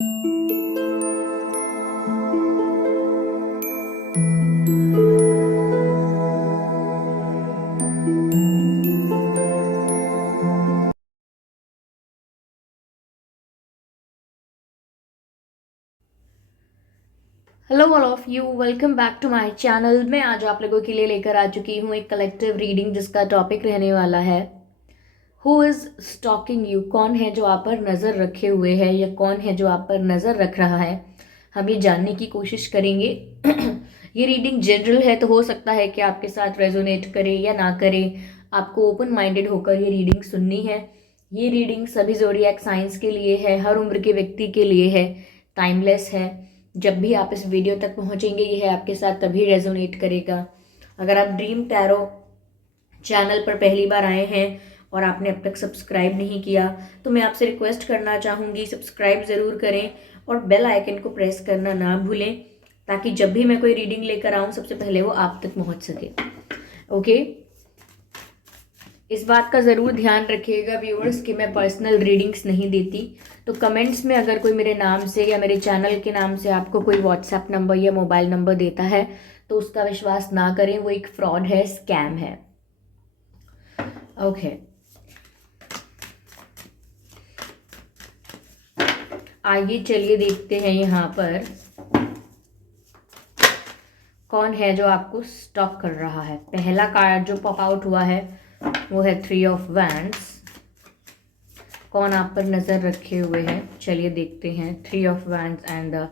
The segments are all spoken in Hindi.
Hello all of you, welcome back to my channel. मैं आज आप लोगों के लिए लेकर आ चुकी हूँ एक कलेक्टिव रीडिंग जिसका टॉपिक रहने वाला है हु इज़ स्टॉकिंग यू। कौन है जो आप पर नज़र रखे हुए है या कौन है जो आप पर नज़र रख रहा है, हम ये जानने की कोशिश करेंगे। ये रीडिंग जनरल है तो हो सकता है कि आपके साथ रेजोनेट करे या ना करे। आपको ओपन माइंडेड होकर ये रीडिंग सुननी है। ये रीडिंग सभी ज़ोडिएक साइंस के लिए है, हर उम्र के व्यक्ति के लिए है, टाइमलेस है। जब भी आप इस वीडियो तक पहुंचेंगे यह आपके साथ तभी रेजोनेट करेगा। अगर आप ड्रीम टैरो चैनल पर पहली बार आए हैं और आपने अब तक सब्सक्राइब नहीं किया तो मैं आपसे रिक्वेस्ट करना चाहूँगी, सब्सक्राइब ज़रूर करें और बेल आइकन को प्रेस करना ना भूलें ताकि जब भी मैं कोई रीडिंग लेकर आऊँ सबसे पहले वो आप तक पहुँच सके। ओके, इस बात का ज़रूर ध्यान रखिएगा व्यूअर्स कि मैं पर्सनल रीडिंग्स नहीं देती। तो कमेंट्स में अगर कोई मेरे नाम से या मेरे चैनल के नाम से आपको कोई व्हाट्सएप नंबर या मोबाइल नंबर देता है तो उसका विश्वास ना करें, वो एक फ्रॉड है, स्कैम है। ओके, आइए चलिए देखते हैं यहाँ पर कौन है जो आपको स्टॉक कर रहा है। पहला कार्ड जो पॉप आउट हुआ है वो है 3 ऑफ वैंड्स। कौन आप पर नज़र रखे हुए हैं, चलिए देखते हैं। 3 of wands and the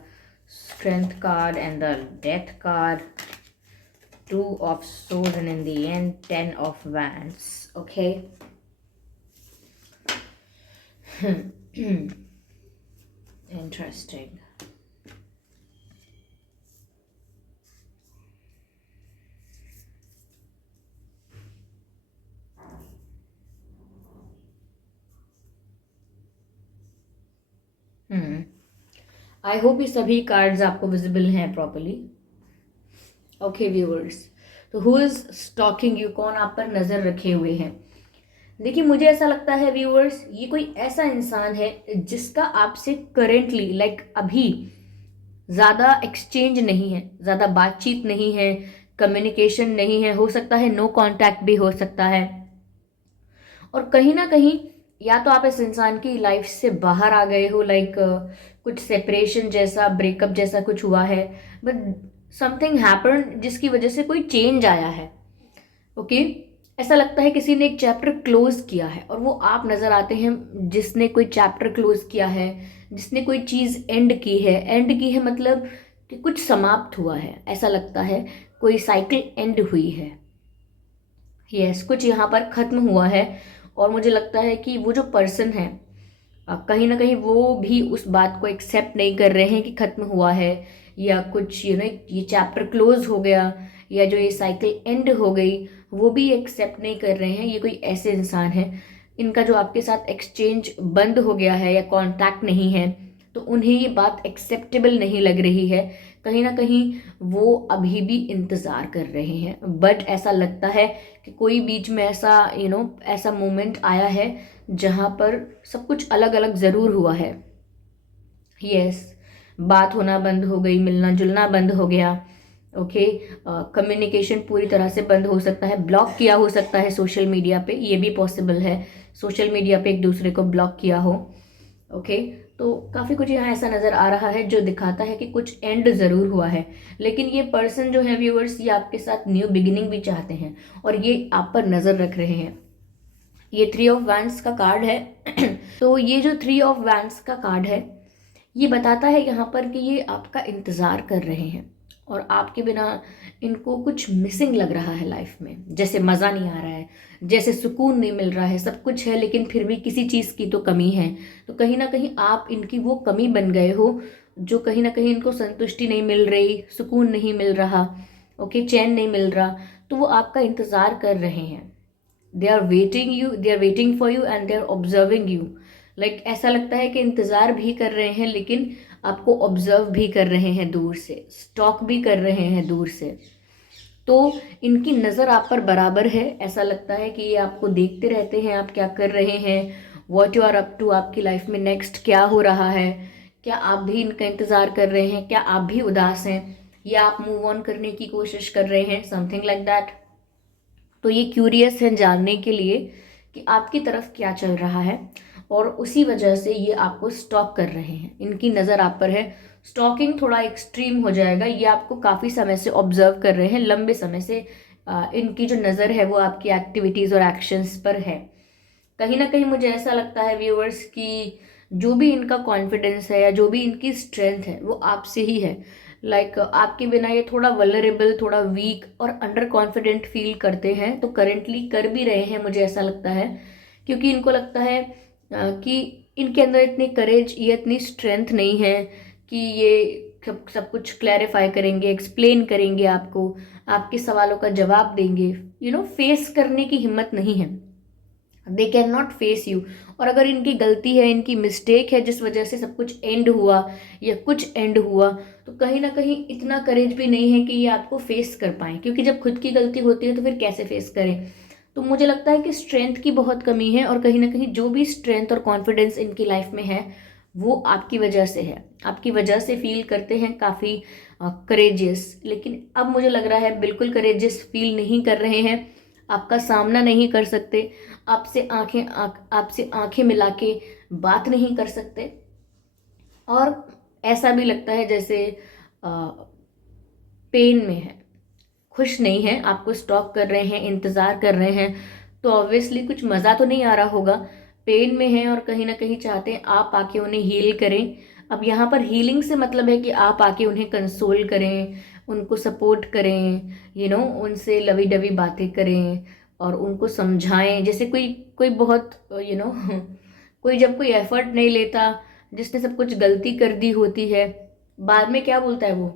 strength card and the death card, 2 of swords and in the end 10 of wands. Okay, interesting. I hope ये सभी कार्ड्स आपको विजिबल हैं प्रॉपरली। ओके व्यूअर्स, तो हु इज स्टॉकिंग यू, कौन आप पर नजर रखे हुए हैं। देखिए मुझे ऐसा लगता है व्यूअर्स, ये कोई ऐसा इंसान है जिसका आपसे करेंटली अभी ज़्यादा एक्सचेंज नहीं है, ज़्यादा बातचीत नहीं है, कम्युनिकेशन नहीं है, हो सकता है नो कांटेक्ट भी हो सकता है। और कहीं ना कहीं या तो आप इस इंसान की लाइफ से बाहर आ गए हो, कुछ सेपरेशन जैसा, ब्रेकअप जैसा कुछ हुआ है, बट समथिंग हैपन जिसकी वजह से कोई चेंज आया है। ओके, ऐसा लगता है किसी ने एक चैप्टर क्लोज किया है और वो आप नजर आते हैं जिसने कोई चैप्टर क्लोज किया है, जिसने कोई चीज़ एंड की है। एंड की है मतलब कि कुछ समाप्त हुआ है, ऐसा लगता है कोई साइकिल एंड हुई है। यस, कुछ यहाँ पर खत्म हुआ है और मुझे लगता है कि वो जो पर्सन है कहीं ना कहीं वो भी उस बात को एक्सेप्ट नहीं कर रहे हैं कि खत्म हुआ है या कुछ ये चैप्टर क्लोज हो गया या जो ये साइकिल एंड हो गई वो भी एक्सेप्ट नहीं कर रहे हैं। ये कोई ऐसे इंसान है इनका जो आपके साथ एक्सचेंज बंद हो गया है या कांटेक्ट नहीं है तो उन्हें ये बात एक्सेप्टेबल नहीं लग रही है। कहीं ना कहीं वो अभी भी इंतज़ार कर रहे हैं, बट ऐसा लगता है कि कोई बीच में ऐसा ऐसा मोमेंट आया है जहाँ पर सब कुछ अलग अलग ज़रूर हुआ है। यस, बात होना बंद हो गई, मिलना जुलना बंद हो गया। ओके, कम्युनिकेशन पूरी तरह से बंद हो सकता है, ब्लॉक किया हो सकता है सोशल मीडिया पे, ये भी पॉसिबल है, सोशल मीडिया पे एक दूसरे को ब्लॉक किया हो। ओके, तो काफ़ी कुछ यहाँ ऐसा नज़र आ रहा है जो दिखाता है कि कुछ एंड ज़रूर हुआ है। लेकिन ये पर्सन जो है व्यूअर्स, ये आपके साथ न्यू बिगिनिंग भी चाहते हैं और ये आप पर नज़र रख रहे हैं। ये 3 ऑफ वैंड्स का कार्ड है। तो ये जो 3 ऑफ वैंड्स का कार्ड है ये बताता है यहाँ पर कि ये आपका इंतज़ार कर रहे हैं और आपके बिना इनको कुछ मिसिंग लग रहा है लाइफ में, जैसे मज़ा नहीं आ रहा है, जैसे सुकून नहीं मिल रहा है। सब कुछ है लेकिन फिर भी किसी चीज़ की तो कमी है। तो कहीं ना कहीं आप इनकी वो कमी बन गए हो जो कहीं ना कहीं इनको संतुष्टि नहीं मिल रही, सुकून नहीं मिल रहा, ओके, चैन नहीं मिल रहा। तो वो आपका इंतज़ार कर रहे हैं। They are waiting for you and they are observing you. ऐसा लगता है कि इंतज़ार भी कर रहे हैं लेकिन आपको ऑब्जर्व भी कर रहे हैं दूर से, स्टॉक भी कर रहे हैं दूर से। तो इनकी नज़र आप पर बराबर है। ऐसा लगता है कि ये आपको देखते रहते हैं आप क्या कर रहे हैं, what you are up to, आपकी लाइफ में नेक्स्ट क्या हो रहा है, क्या आप भी इनका इंतज़ार कर रहे हैं? क्या आप भी उदास हैं, या आप मूव ऑन करने की कोशिश कर रहे हैं, समथिंग लाइक दैट। तो ये क्यूरियस है जानने के लिए कि आपकी तरफ क्या चल रहा है, और उसी वजह से ये आपको स्टॉक कर रहे हैं, इनकी नज़र आप पर है। स्टॉकिंग थोड़ा एक्सट्रीम हो जाएगा, ये आपको काफ़ी समय से ऑब्जर्व कर रहे हैं, लंबे समय से इनकी जो नज़र है वो आपकी एक्टिविटीज़ और एक्शंस पर है। कहीं ना कहीं मुझे ऐसा लगता है व्यूअर्स कि जो भी इनका कॉन्फिडेंस है या जो भी इनकी स्ट्रेंथ है वो आपसे ही है। आपके बिना ये थोड़ा वल्नरेबल, थोड़ा वीक और अंडर कॉन्फिडेंट फील करते हैं, तो करेंटली कर भी रहे हैं, मुझे ऐसा लगता है। क्योंकि इनको लगता है कि इनके अंदर इतनी करेज, ये इतनी स्ट्रेंथ नहीं है कि ये सब कुछ क्लैरिफाई करेंगे, एक्सप्लेन करेंगे आपको, आपके सवालों का जवाब देंगे, फेस करने की हिम्मत नहीं है। They can not face you. और अगर इनकी गलती है, इनकी मिस्टेक है, जिस वजह से सब कुछ एंड हुआ या कुछ एंड हुआ, तो कहीं ना कहीं इतना करेज भी नहीं है कि ये आपको फेस कर पाए। क्योंकि जब खुद की गलती होती है तो फिर कैसे फेस करें। तो मुझे लगता है कि स्ट्रेंथ की बहुत कमी है, और कहीं ना कहीं जो भी स्ट्रेंथ और कॉन्फिडेंस इनकी लाइफ में है वो आपकी वजह से है, आपकी वजह से फील करते हैं काफ़ी करेजियस। लेकिन अब मुझे लग रहा है बिल्कुल करेजियस फील नहीं कर रहे हैं, आपका सामना नहीं कर सकते, आपसे आंखें मिला के बात नहीं कर सकते। और ऐसा भी लगता है जैसे पेन में है, खुश नहीं है, आपको स्टॉक कर रहे हैं, इंतज़ार कर रहे हैं, तो ऑब्वियसली कुछ मज़ा तो नहीं आ रहा होगा। पेन में है और कहीं ना कहीं चाहते हैं आप आके उन्हें हील करें। अब यहाँ पर हीलिंग से मतलब है कि आप आके उन्हें कंसोल करें, उनको सपोर्ट करें, उनसे लवी डवी बातें करें और उनको समझाएं। जैसे कोई कोई बहुत कोई जब कोई एफर्ट नहीं लेता, जिसने सब कुछ गलती कर दी होती है, बाद में क्या बोलता है वो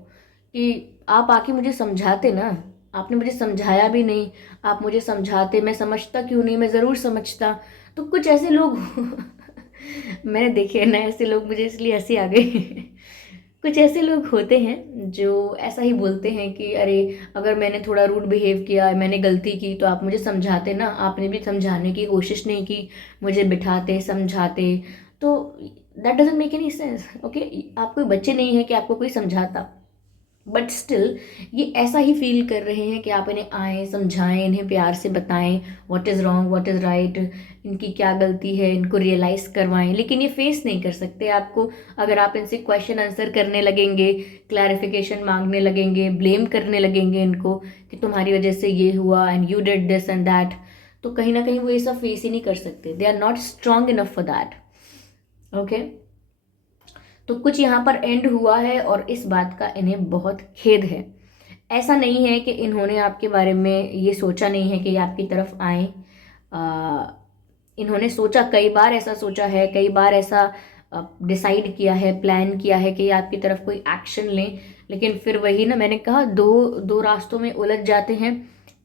कि आप आके मुझे समझाते ना, आपने मुझे समझाया भी नहीं, आप मुझे समझाते, मैं समझता क्यों नहीं, मैं ज़रूर समझता। तो कुछ ऐसे लोग मैंने देखे हैं ना ऐसे लोग, मुझे इसलिए हंसी आ गई। कुछ ऐसे लोग होते हैं जो ऐसा ही बोलते हैं कि अरे, अगर मैंने थोड़ा रूड बिहेव किया, मैंने गलती की, तो आप मुझे समझाते ना, आपने भी समझाने की कोशिश नहीं की, मुझे बिठाते समझाते। तो that doesn't make any sense. Okay, आप कोई बच्चे नहीं है कि आपको कोई समझाता, बट स्टिल ये ऐसा ही फील कर रहे हैं कि आप इन्हें आए समझाएं, इन्हें प्यार से बताएं what is wrong what is right, इनकी क्या गलती है, इनको रियलाइज करवाएं। लेकिन ये फेस नहीं कर सकते आपको। अगर आप इनसे क्वेश्चन आंसर करने लगेंगे, क्लैरिफिकेशन मांगने लगेंगे, ब्लेम करने लगेंगे इनको कि तुम्हारी वजह से ये हुआ and you did this and that, तो कहीं ना कहीं वो ये सब फेस ही नहीं कर सकते। They are not strong enough for that. Okay, तो कुछ यहाँ पर एंड हुआ है और इस बात का इन्हें बहुत खेद है। ऐसा नहीं है कि इन्होंने आपके बारे में ये सोचा नहीं है कि ये आपकी तरफ आए। इन्होंने सोचा, कई बार ऐसा सोचा है, कई बार ऐसा डिसाइड किया है, प्लान किया है कि ये आपकी तरफ कोई एक्शन लें। लेकिन फिर वही ना, मैंने कहा, दो दो रास्तों में उलझ जाते हैं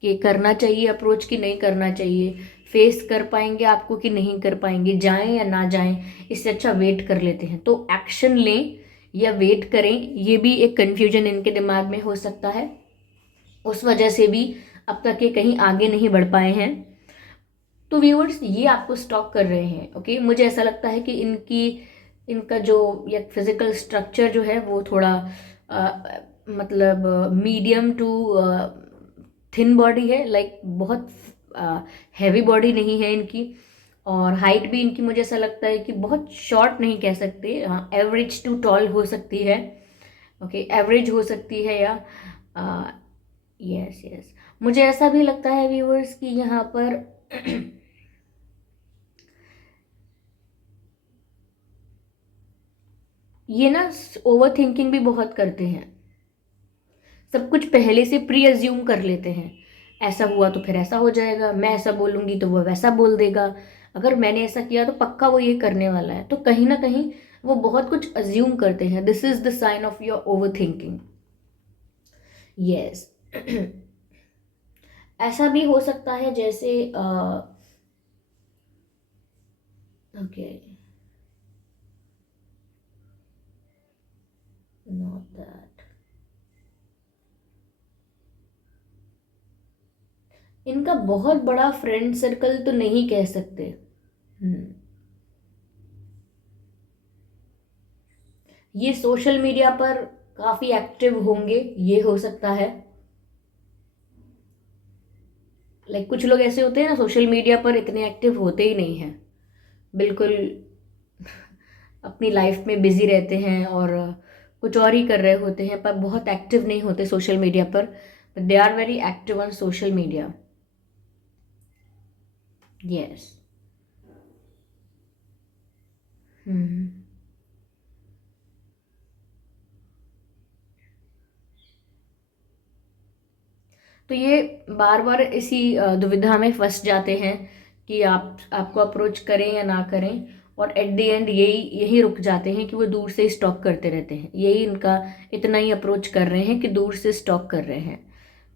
कि करना चाहिए अप्रोच कि नहीं करना चाहिए, फेस कर पाएंगे आपको कि नहीं कर पाएंगे, जाएं या ना जाएं। इससे अच्छा वेट कर लेते हैं। तो एक्शन लें या वेट करें, ये भी एक कन्फ्यूजन इनके दिमाग में हो सकता है। उस वजह से भी अब तक ये कहीं आगे नहीं बढ़ पाए हैं। तो व्यूअर्स, ये आपको स्टॉक कर रहे हैं। ओके, मुझे ऐसा लगता है कि इनका जो या फिजिकल स्ट्रक्चर जो है वो थोड़ा मतलब मीडियम टू थिन बॉडी है, लाइक बहुत हैवी बॉडी नहीं है इनकी। और हाइट भी इनकी मुझे ऐसा लगता है कि बहुत शॉर्ट नहीं कह सकते, हाँ एवरेज टू टॉल हो सकती है। ओके, एवरेज हो सकती है, या यस यस। मुझे ऐसा भी लगता है व्यूअर्स कि यहाँ पर ये ना ओवर थिंकिंग भी बहुत करते हैं, सब कुछ पहले से प्री अज्यूम कर लेते हैं। ऐसा हुआ तो फिर ऐसा हो जाएगा, मैं ऐसा बोलूंगी तो वो वैसा बोल देगा, अगर मैंने ऐसा किया तो पक्का वो ये करने वाला है। तो कहीं ना कहीं वो बहुत कुछ अज्यूम करते हैं। This is the sign of your over thinking. Yes. ऐसा भी हो सकता है जैसे ओके, नॉट दैट, इनका बहुत बड़ा फ्रेंड सर्कल तो नहीं कह सकते। हम्म ये सोशल मीडिया पर काफ़ी एक्टिव होंगे, ये हो सकता है। लाइक कुछ लोग ऐसे होते हैं ना, सोशल मीडिया पर इतने एक्टिव होते ही नहीं हैं, बिल्कुल अपनी लाइफ में बिजी रहते हैं और कुछ और ही कर रहे होते हैं, पर बहुत एक्टिव नहीं होते सोशल मीडिया पर। They are very active on social media. Yes. Hmm. तो ये बार बार इसी दुविधा में फंस जाते हैं कि आपको अप्रोच करें या ना करें, और एट द एंड यही यही रुक जाते हैं कि वो दूर से स्टॉक करते रहते हैं। यही इनका, इतना ही अप्रोच कर रहे हैं कि दूर से स्टॉक कर रहे हैं।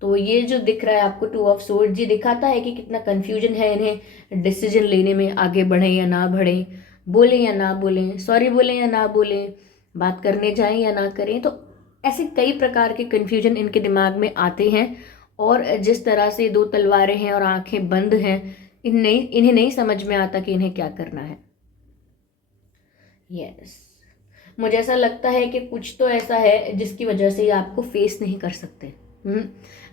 तो ये जो दिख रहा है आपको, 2 ऑफ सोर्ड्स, ये दिखाता है कि कितना कंफ्यूजन है इन्हें डिसीजन लेने में, आगे बढ़ें या ना बढ़ें, बोलें या ना बोलें, सॉरी बोलें या ना बोलें, बात करने जाएं या ना करें। तो ऐसे कई प्रकार के कंफ्यूजन इनके दिमाग में आते हैं, और जिस तरह से दो तलवारें हैं और आंखें बंद हैं, इन्हें नहीं समझ में आता कि इन्हें क्या करना है। यस। मुझे ऐसा लगता है कि कुछ तो ऐसा है जिसकी वजह से ये आपको फेस नहीं कर सकते।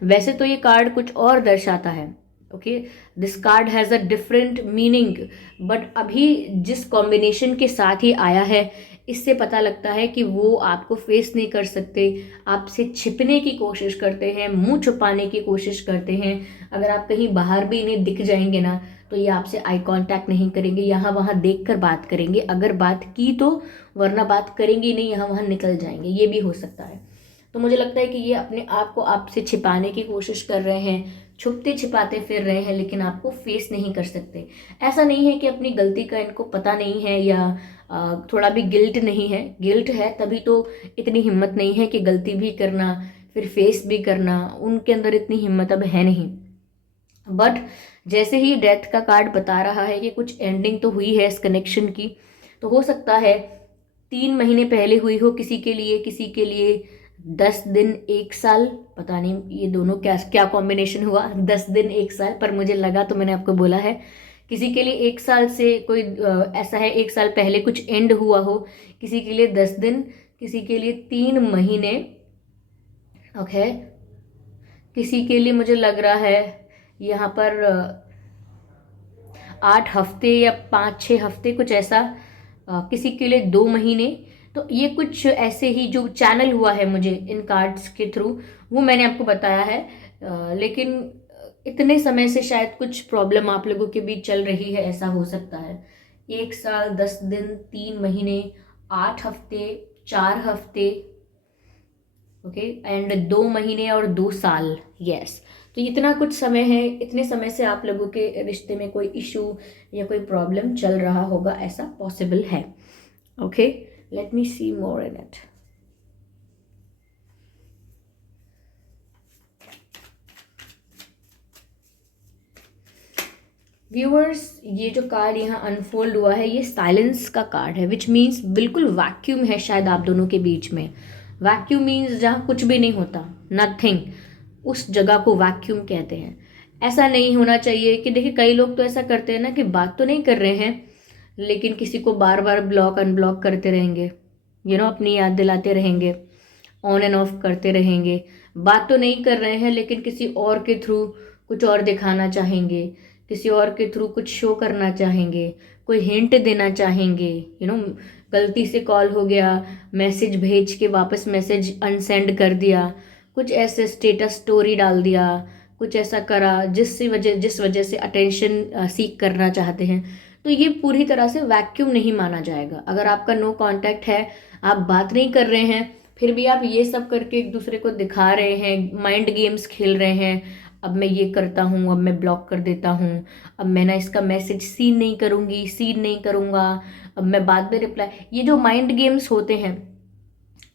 वैसे तो ये कार्ड कुछ और दर्शाता है। Okay, this card has a different meaning, but अभी जिस कॉम्बिनेशन के साथ ही आया है, इससे पता लगता है कि वो आपको फेस नहीं कर सकते, आपसे छिपने की कोशिश करते हैं, मुंह छुपाने की कोशिश करते हैं। अगर आप कहीं बाहर भी इन्हें दिख जाएंगे ना, तो ये आपसे आई कांटेक्ट नहीं करेंगे, यहाँ वहाँ देख कर बात करेंगे, अगर बात की तो, वरना बात करेंगे नहीं, यहाँ वहाँ निकल जाएंगे, ये भी हो सकता है। तो मुझे लगता है कि ये अपने आप को आपसे छिपाने की कोशिश कर रहे हैं, छुपते छिपाते फिर रहे हैं, लेकिन आपको फेस नहीं कर सकते। ऐसा नहीं है कि अपनी गलती का इनको पता नहीं है या थोड़ा भी गिल्ट नहीं है। गिल्ट है तभी तो इतनी हिम्मत नहीं है कि गलती भी करना, फिर फेस भी करना, उनके अंदर इतनी हिम्मत अब है नहीं। बट जैसे ही डेथ का कार्ड बता रहा है कि कुछ एंडिंग तो हुई है इस कनेक्शन की, तो हो सकता है 3 महीने पहले हुई हो किसी के लिए 10 दिन 1 साल, पता नहीं ये दोनों क्या क्या कॉम्बिनेशन हुआ, 10 दिन 1 साल, पर मुझे लगा तो मैंने आपको बोला है। किसी के लिए 1 साल से कोई ऐसा है, 1 साल पहले कुछ एंड हुआ हो, किसी के लिए 10 दिन, किसी के लिए 3 महीने। ओके, किसी के लिए मुझे लग रहा है यहाँ पर 8 हफ्ते या 5-6 हफ्ते, कुछ ऐसा। किसी के लिए 2 महीने। तो ये कुछ ऐसे ही जो चैनल हुआ है मुझे इन कार्ड्स के थ्रू, वो मैंने आपको बताया है। लेकिन इतने समय से शायद कुछ प्रॉब्लम आप लोगों के बीच चल रही है, ऐसा हो सकता है। 1 साल 10 दिन 3 महीने 8 हफ्ते 4 हफ्ते, ओके, एंड 2 महीने और 2 साल। यस। तो इतना कुछ समय है, इतने समय से आप लोगों के रिश्ते में कोई इशू या कोई प्रॉब्लम चल रहा होगा, ऐसा पॉसिबल है। Okay, let me see more in it. Viewers, ये जो कार्ड यहाँ अनफोल्ड हुआ है, ये साइलेंस का कार्ड है, विच मीन्स बिल्कुल वैक्यूम है शायद आप दोनों के बीच में। वैक्यूम मीन्स जहाँ कुछ भी नहीं होता, नथिंग, उस जगह को वैक्यूम कहते हैं। ऐसा नहीं होना चाहिए कि देखिए, कई लोग तो ऐसा करते हैं ना कि बात तो नहीं कर रहे हैं, लेकिन किसी को बार बार ब्लॉक अनब्लॉक करते रहेंगे, अपनी याद दिलाते रहेंगे, ऑन एंड ऑफ करते रहेंगे। बात तो नहीं कर रहे हैं, लेकिन किसी और के थ्रू कुछ और दिखाना चाहेंगे, किसी और के थ्रू कुछ शो करना चाहेंगे, कोई हिंट देना चाहेंगे। गलती से कॉल हो गया, मैसेज भेज के वापस मैसेज अनसेंड कर दिया, कुछ ऐसे स्टेटस स्टोरी डाल दिया, कुछ ऐसा करा जिस वजह से अटेंशन सीख करना चाहते हैं। तो ये पूरी तरह से वैक्यूम नहीं माना जाएगा। अगर आपका नो कांटेक्ट है, आप बात नहीं कर रहे हैं, फिर भी आप ये सब करके एक दूसरे को दिखा रहे हैं, माइंड गेम्स खेल रहे हैं, अब मैं ये करता हूँ, अब मैं ब्लॉक कर देता हूँ, अब मैं ना इसका मैसेज सीन नहीं करूँगी, सीन नहीं करूँगा, अब मैं बाद में रिप्लाई, ये जो माइंड गेम्स होते हैं,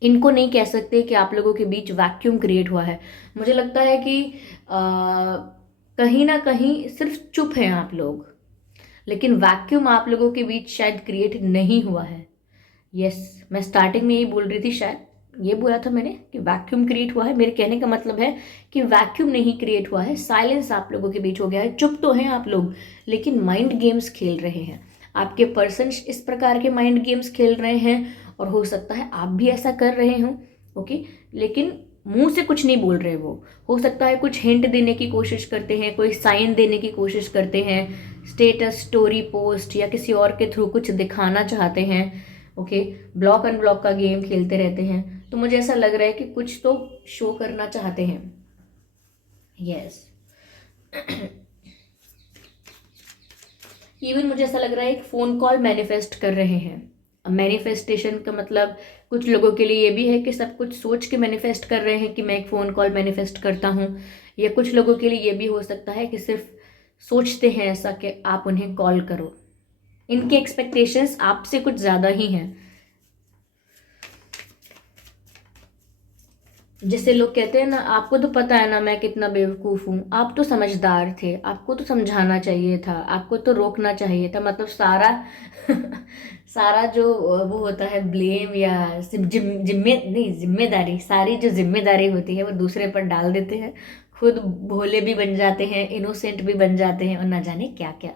इनको नहीं कह सकते कि आप लोगों के बीच वैक्यूम क्रिएट हुआ है। मुझे लगता है कि कहीं ना कहीं सिर्फ चुप हैं आप लोग, लेकिन वैक्यूम आप लोगों के बीच शायद क्रिएट नहीं हुआ है। यस, मैं स्टार्टिंग में यही बोल रही थी, शायद ये बोला था मैंने कि वैक्यूम क्रिएट हुआ है। मेरे कहने का मतलब है कि वैक्यूम नहीं क्रिएट हुआ है, साइलेंस आप लोगों के बीच हो गया है। चुप तो हैं आप लोग, लेकिन माइंड गेम्स खेल रहे हैं। आपके पर्सन इस प्रकार के माइंड गेम्स खेल रहे हैं, और हो सकता है आप भी ऐसा कर रहे हो। ओके, लेकिन मुंह से कुछ नहीं बोल रहे। वो हो सकता है कुछ हिंट देने की कोशिश करते हैं, कोई साइन देने की कोशिश करते हैं, स्टेटस, स्टोरी, पोस्ट या किसी और के थ्रू कुछ दिखाना चाहते हैं। ओके, ब्लॉक अनब्लॉक का गेम खेलते रहते हैं। तो मुझे ऐसा लग रहा है कि कुछ तो शो करना चाहते हैं। यस इवन मुझे ऐसा लग रहा है एक फोन कॉल मैनिफेस्ट कर रहे हैं। मैनिफेस्टेशन का मतलब कुछ लोगों के लिए ये भी है कि सब कुछ सोच के मैनिफेस्ट कर रहे हैं कि मैं एक फ़ोन कॉल मैनिफेस्ट करता हूँ, या कुछ लोगों के लिए ये भी हो सकता है कि सिर्फ सोचते हैं ऐसा कि आप उन्हें कॉल करो। इनके एक्सपेक्टेशंस आपसे कुछ ज़्यादा ही हैं। जैसे लोग कहते हैं ना, आपको तो पता है ना मैं कितना बेवकूफ़ हूँ, आप तो समझदार थे, आपको तो समझाना चाहिए था, आपको तो रोकना चाहिए था। मतलब सारा सारा जो वो होता है ब्लेम या जिम्मेदारी, सारी जो जिम्मेदारी होती है वो दूसरे पर डाल देते हैं। खुद भोले भी बन जाते हैं, इनोसेंट भी बन जाते हैं और ना जाने क्या क्या।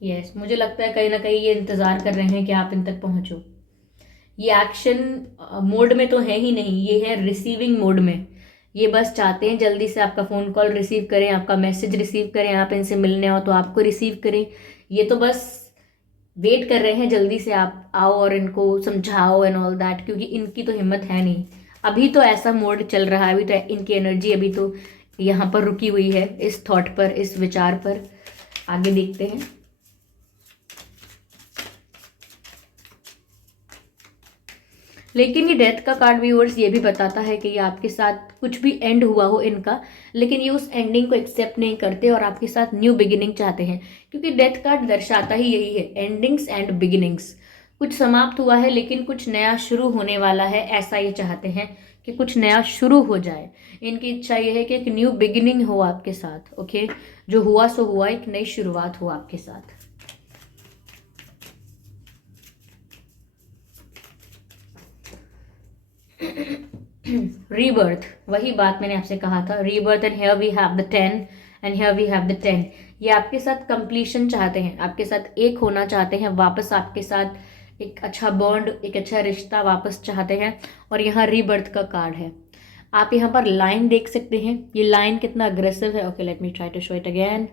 यस, मुझे लगता है कहीं ना कहीं ये इंतज़ार कर रहे हैं कि आप इन तक पहुंचो। ये एक्शन मोड में तो है ही नहीं, ये है रिसीविंग मोड में। ये बस चाहते हैं जल्दी से आपका फ़ोन कॉल रिसीव करें, आपका मैसेज रिसीव करें, आप इनसे मिलने हो तो आपको रिसीव करें। ये तो बस वेट कर रहे हैं जल्दी से आप आओ और इनको समझाओ एंड ऑल दैट, क्योंकि इनकी तो हिम्मत है नहीं। अभी तो ऐसा मोड चल रहा है, अभी तो इनकी एनर्जी अभी तो यहाँ पर रुकी हुई है, इस थॉट पर, इस विचार पर। आगे देखते हैं। लेकिन ये डेथ का कार्ड व्यूअर्स ये भी बताता है कि ये आपके साथ कुछ भी एंड हुआ हो इनका, लेकिन ये उस एंडिंग को एक्सेप्ट नहीं करते और आपके साथ न्यू बिगिनिंग चाहते हैं। क्योंकि डेथ कार्ड दर्शाता ही यही है, एंडिंग्स एंड बिगिनिंग्स। कुछ समाप्त हुआ है लेकिन कुछ नया शुरू होने वाला है, ऐसा ये चाहते हैं कि कुछ नया शुरू हो जाए। इनकी इच्छा ये है कि एक न्यू बिगिनिंग हो आपके साथ। ओके, जो हुआ सो हुआ, एक नई शुरुआत हो आपके साथ। रीबर्थ, वही बात मैंने आपसे कहा था, rebirth. And here we have the 10 and here we have the 10। ये आपके साथ कंप्लीशन चाहते हैं, आपके साथ एक होना चाहते हैं, वापस आपके साथ एक अच्छा बॉन्ड, एक अच्छा रिश्ता वापस चाहते हैं। और यहाँ रीबर्थ का कार्ड है। आप यहाँ पर लाइन देख सकते हैं, ये लाइन कितना अग्रेसिव है। Okay, let me try to show it again.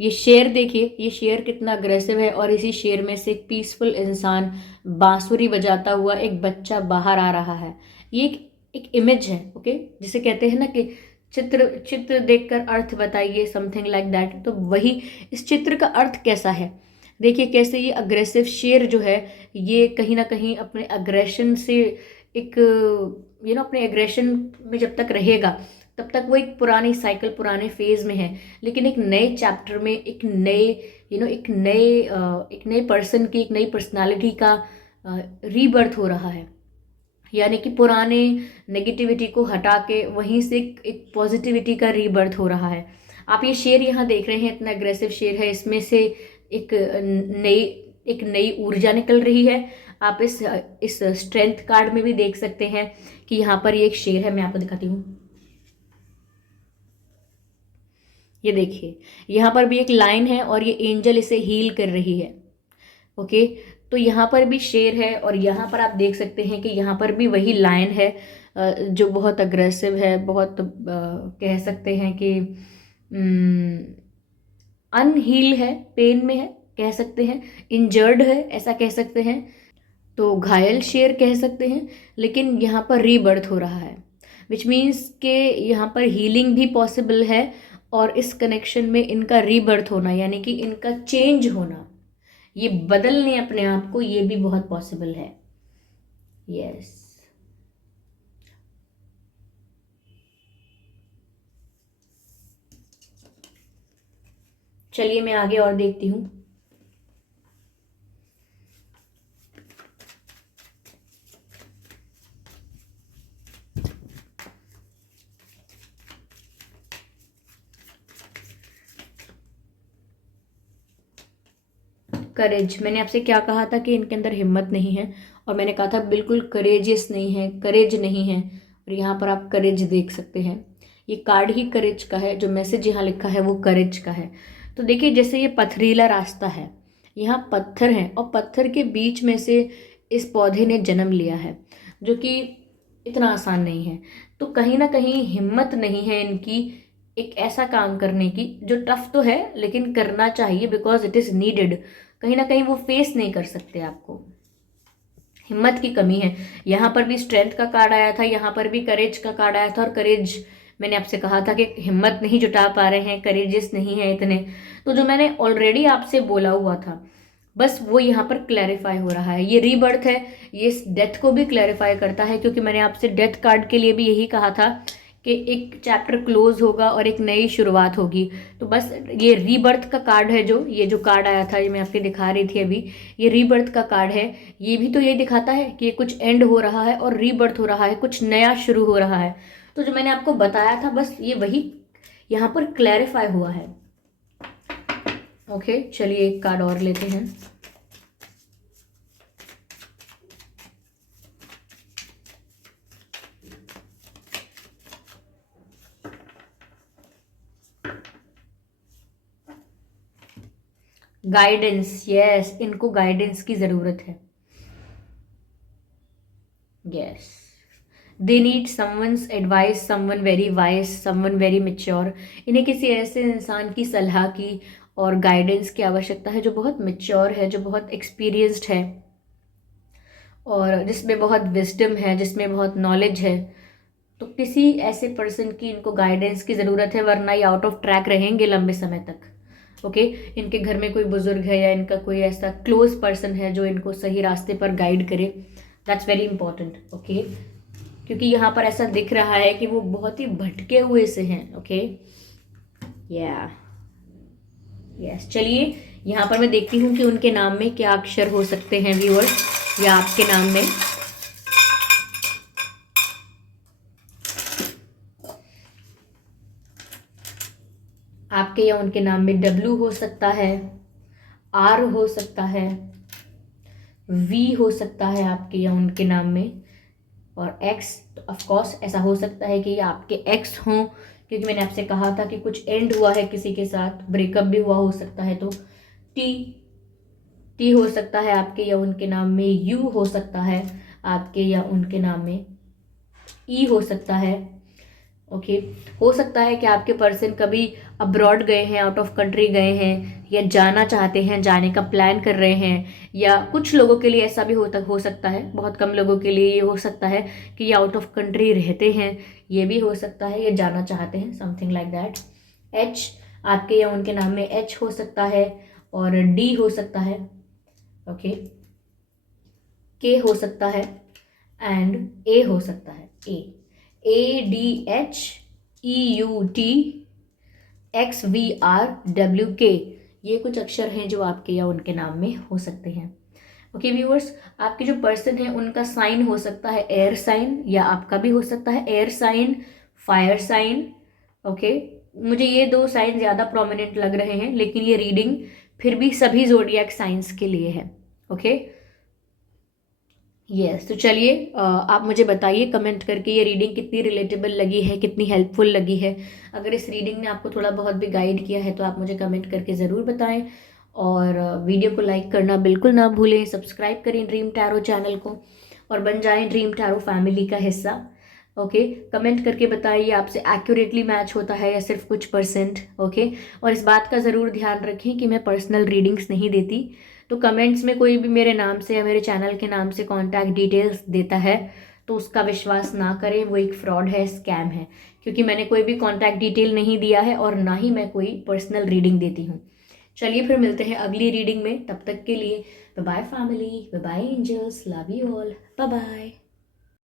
ये शेर देखिए, ये शेर कितना अग्रेसिव है, और इसी शेर में से एक पीसफुल इंसान बांसुरी बजाता हुआ एक बच्चा बाहर आ रहा है। ये एक इमेज है। ओके, जिसे कहते हैं ना कि चित्र चित्र देखकर अर्थ बताइए, समथिंग लाइक दैट। तो वही इस चित्र का अर्थ कैसा है, देखिए कैसे ये अग्रेसिव शेर जो है, ये कहीं ना कहीं अपने अग्रेशन से एक अपने एग्रेशन में जब तक रहेगा तब तक वो एक पुरानी साइकिल, पुराने फेज में है। लेकिन एक नए चैप्टर में, एक नए एक नए पर्सन की, एक नई पर्सनालिटी का रीबर्थ हो रहा है। यानी कि पुराने नेगेटिविटी को हटा के वहीं से एक पॉजिटिविटी का रीबर्थ हो रहा है। आप ये शेर यहाँ देख रहे हैं, इतना अग्रेसिव शेर है, इसमें से एक नई एक नई ऊर्जा निकल रही है। आप इस स्ट्रेंथ कार्ड में भी देख सकते हैं कि यहाँ पर ये एक शेर है। मैं आपको दिखाती हूँ, ये देखिए यहाँ पर भी एक लाइन है और ये एंजल इसे हील कर रही है। ओके, तो यहाँ पर भी शेर है और यहाँ पर आप देख सकते हैं कि यहाँ पर भी वही लाइन है, जो बहुत अग्रेसिव है, बहुत कह सकते हैं कि अनहील है, पेन में है, कह सकते हैं इंजर्ड है, ऐसा कह सकते हैं। तो घायल शेर कह सकते हैं। लेकिन यहाँ पर रीबर्थ हो रहा है, विच मीन्स के यहाँ पर हीलिंग भी पॉसिबल है, और इस कनेक्शन में इनका रीबर्थ होना, यानी कि इनका चेंज होना, ये बदलने अपने आप को, ये भी बहुत पॉसिबल है। यस, चलिए मैं आगे और देखती हूँ। करेज, मैंने आपसे क्या कहा था कि इनके अंदर हिम्मत नहीं है, और मैंने कहा था बिल्कुल करेजियस नहीं है, करेज नहीं है। और यहाँ पर आप करेज देख सकते हैं। ये कार्ड ही करेज का है, जो मैसेज यहाँ लिखा है वो करेज का है। तो देखिए जैसे ये पथरीला रास्ता है, यहाँ पत्थर है और पत्थर के बीच में से इस पौधे ने जन्म लिया है, जो कि इतना आसान नहीं है। तो कहीं ना कहीं हिम्मत नहीं है इनकी एक ऐसा काम करने की जो टफ तो है लेकिन करना चाहिए, बिकॉज इट इज़ नीडेड। कहीं ना कहीं वो फेस नहीं कर सकते, आपको हिम्मत की कमी है। यहाँ पर भी स्ट्रेंथ का कार्ड आया था, यहाँ पर भी करेज का कार्ड आया था, और करेज मैंने आपसे कहा था कि हिम्मत नहीं जुटा पा रहे हैं, करेजियस नहीं है इतने। तो जो मैंने ऑलरेडी आपसे बोला हुआ था बस वो यहाँ पर क्लैरिफाई हो रहा है। ये रीबर्थ है, ये डेथ को भी क्लैरिफाई करता है, क्योंकि मैंने आपसे डेथ कार्ड के लिए भी यही कहा था कि एक चैप्टर क्लोज होगा और एक नई शुरुआत होगी। तो बस ये रीबर्थ का कार्ड है, जो ये जो कार्ड आया था, ये मैं आपको दिखा रही थी अभी, ये रीबर्थ का कार्ड है। ये भी तो यही दिखाता है कि कुछ एंड हो रहा है और रीबर्थ हो रहा है, कुछ नया शुरू हो रहा है। तो जो मैंने आपको बताया था बस ये वही यहाँ पर क्लैरिफाई हुआ है। ओके, चलिए एक कार्ड और लेते हैं। गाइडेंस, यस, इनको गाइडेंस की जरूरत है। Yes, they need someone's advice, someone very wise, someone very mature. इन्हें किसी ऐसे इंसान की सलाह की और गाइडेंस की आवश्यकता है जो बहुत मेच्योर है, जो बहुत एक्सपीरियंस्ड है और जिसमें बहुत विजडम है, जिसमें बहुत नॉलेज है। तो किसी ऐसे पर्सन की इनको गाइडेंस की ज़रूरत है, वरना ये आउट ऑफ ट्रैक रहेंगे लंबे समय तक। ओके, इनके घर में कोई बुजुर्ग है या इनका कोई ऐसा क्लोज पर्सन है जो इनको सही रास्ते पर गाइड करे। That's very important. ओके, क्योंकि यहाँ पर ऐसा दिख रहा है कि वो बहुत ही भटके हुए से हैं। ओके, या यस, चलिए यहाँ पर मैं देखती हूँ कि उनके नाम में क्या अक्षर हो सकते हैं व्यूअर्स, या आपके नाम में। आपके या उनके नाम में W हो सकता है, R हो सकता है, V हो सकता है आपके या उनके नाम में, और X। तो ऑफकोर्स ऐसा हो सकता है कि ये आपके X हों, क्योंकि मैंने आपसे कहा था कि कुछ एंड हुआ है किसी के साथ, ब्रेकअप भी हुआ हो सकता है। तो T हो सकता है आपके या उनके नाम में, U हो सकता है आपके या उनके नाम में, E हो सकता है। ओके, हो सकता है कि आपके पर्सन कभी अब्रॉड गए हैं, आउट ऑफ कंट्री गए हैं, या जाना चाहते हैं, जाने का प्लान कर रहे हैं। या कुछ लोगों के लिए ऐसा भी हो सकता है, बहुत कम लोगों के लिए ये हो सकता है कि ये आउट ऑफ कंट्री रहते हैं। ये भी हो सकता है ये जाना चाहते हैं, समथिंग लाइक दैट। H, आपके या उनके नाम में H हो सकता है, और D हो सकता है। ओके, K हो सकता है, एंड A हो सकता है। ADHEUTXVRWK, ये कुछ अक्षर हैं जो आपके या उनके नाम में हो सकते हैं। ओके व्यूअर्स, आपके जो पर्सन है उनका साइन हो सकता है एयर साइन, या आपका भी हो सकता है air sign, fire sign. Okay, मुझे ये दो साइन ज़्यादा प्रोमिनेंट लग रहे हैं, लेकिन ये रीडिंग फिर भी सभी जोडियक साइंस के लिए है। ओके, यस, तो चलिए आप मुझे बताइए कमेंट करके ये रीडिंग कितनी रिलेटेबल लगी है, कितनी हेल्पफुल लगी है। अगर इस रीडिंग ने आपको थोड़ा बहुत भी गाइड किया है तो आप मुझे कमेंट करके ज़रूर बताएं, और वीडियो को लाइक करना बिल्कुल ना भूलें। सब्सक्राइब करें ड्रीम टैरो चैनल को और बन जाएं ड्रीम टैरो फैमिली का हिस्सा। ओके, कमेंट करके बताइए आपसे एक्यूरेटली मैच होता है या सिर्फ कुछ परसेंट। ओके, और इस बात का ज़रूर ध्यान रखें कि मैं पर्सनल रीडिंग्स नहीं देती। तो कमेंट्स में कोई भी मेरे नाम से या मेरे चैनल के नाम से कॉन्टैक्ट डिटेल्स देता है तो उसका विश्वास ना करें, वो एक फ्रॉड है, स्कैम है, क्योंकि मैंने कोई भी कॉन्टैक्ट डिटेल नहीं दिया है और ना ही मैं कोई पर्सनल रीडिंग देती हूँ। चलिए फिर मिलते हैं अगली रीडिंग में, तब तक के लिए bye bye family, bye bye angels, love you all, bye bye.